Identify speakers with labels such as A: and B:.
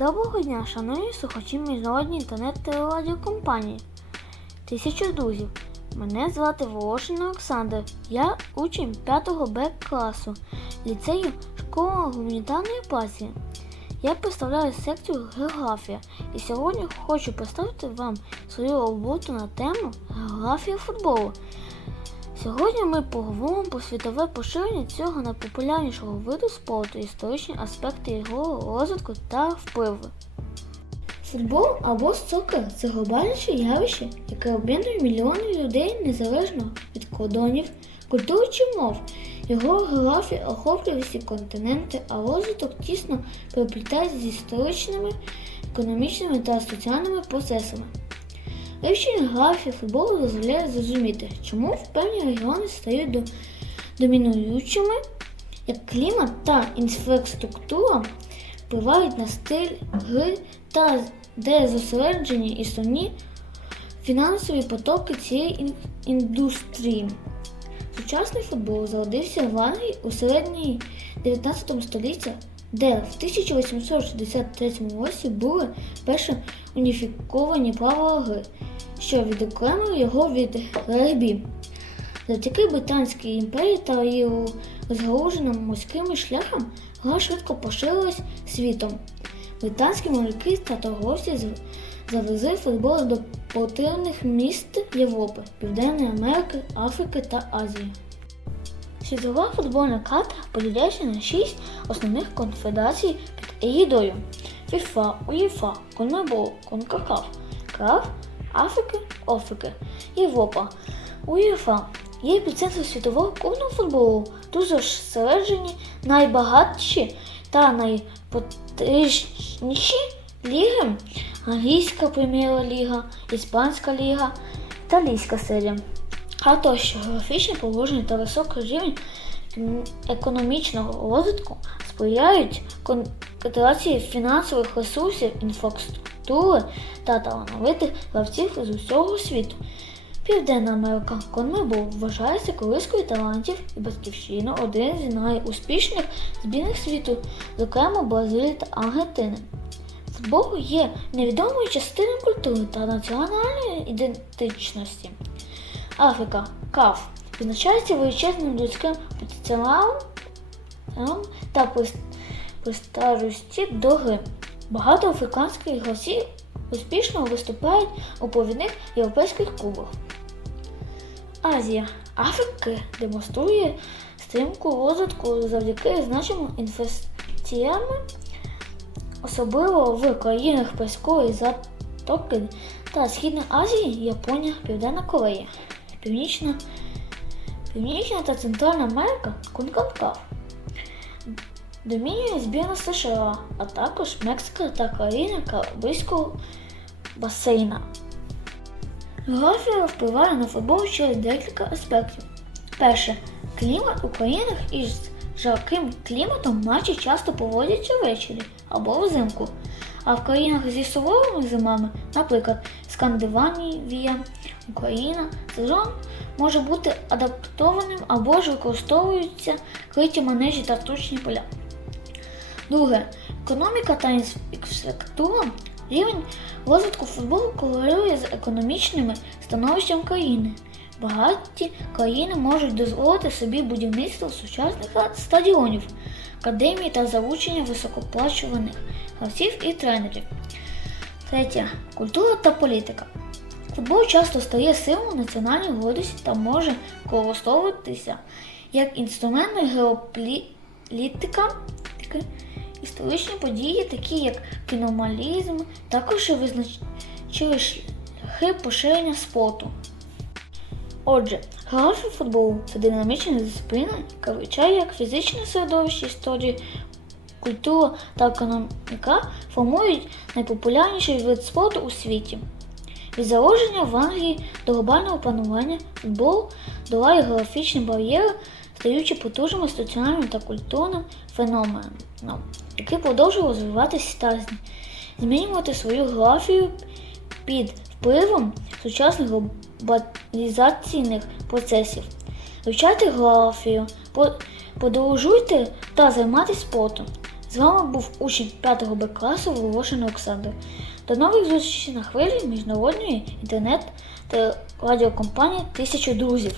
A: Доброго дня, шановні слухачі міжнародної інтернет-телерадіокомпанії. Тисячу друзів. Мене звати Волошин Олександр. Я учень 5 Б класу ліцею школи гуманітарної праці. Я представляю секцію географія і сьогодні хочу представити вам свою роботу на тему географія футболу. Сьогодні ми поговоримо про світове поширення цього найпопулярнішого виду спорту, історичні аспекти його розвитку та впливу. Футбол або сокер це глобальніше явище, яке об'єднує мільйони людей незалежно від кордонів, культур чи мов. Його географія охоплює всі континенти, а розвиток тісно переплітається з історичними, економічними та соціальними процесами. Вивчення географії футболу дозволяє зрозуміти, чому певні регіони стають до- домінуючими, як клімат та інфраструктура впливають на стиль гри та де зосереджені основні фінансові потоки цієї ін- індустрії. Сучасний футбол зародився в Англії у середній 19 столітті, де в 1863 році були перші уніфіковані правила гри, що відокремили його від регбі. Завдяки Британській імперії та її розгалуженим морськими шляхам гра швидко поширилась світом. Британські моряки та торговці завезли футбол до портивних міст Європи, Південної Америки, Африки та Азії. Світова футбольна карта поділяється на шість основних конфедерацій під егідою FIFA, УЄФА, Конмебол, Конкакаф, КАФ, Африки, Офрики, Європа. УЄФА є епіцентром світового клубного футболу. Тут зосереджені найбагатші та найпотужніші ліги англійська прем'єр-ліга, іспанська ліга, італійська серія. А то, що географічне положення та високий рівень економічного розвитку сприяють концентрації фінансових ресурсів, інфраструктури та талановитих гравців з усього світу. Південна Америка Конмебол вважається колискою талантів і батьківщиною один з найуспішніших збірних світу, зокрема Бразилії та Аргентини. Футбол є невідомою частиною культури та національної ідентичності. Африка КАФ відзначається величезним людським потенціалом та прис- пристрасті до гри. Багато африканських гравців успішно виступають у провідних європейських клубах. Азія Африки демонструє стрімку розвитку завдяки значимим інвестиціям, особливо в країнах Перської затоки та Східної Азії, Японія, Південна Корея, Північна, Північна та Центральна Америка Конкакаф. Домінює збірна США, а також Мексика та країни Карибського басейна. Географія впливає на футбол через декілька аспектів. Перше, клімат у країнах із жарким кліматом матчі часто проводяться ввечері або взимку. А в країнах зі суворими зимами, наприклад, Скандинавія, Україна, сезон може бути адаптованим або ж використовуються криті манежі та штучні поля. Друге, економіка та інфраструктура. Рівень розвитку футболу корелює з економічним становищем країни. Багаті країни можуть дозволити собі будівництво сучасних стадіонів, академій та залучення високоплачуваних гравців і тренерів. Третє. Культура та політика. Футбол часто стає символом національної гордості та може використовуватися як інструмент геополітика, історичні події, такі як кіномалізм, також визначили шляхи поширення спорту. Отже, географія футболу це динамічна дисципліна, яка вивчає як фізичне середовище історії, культура та економіка формують найпопулярніший вид спорту у світі. Від заложення в Англії до глобального панування футбол долає географічні бар'єри, стаючи потужним соціальним та культурним феноменом, який продовжує розвиватися та змінювати свою географію під впливом сучасних глобалізаційних процесів. Вивчайте географію, подорожуйте та займайтесь спортом. З вами був учень 5 Б класу Волошин Олександр. До нових зустрічей на хвилі міжнародної інтернет та радіокомпанії Тисячу друзів.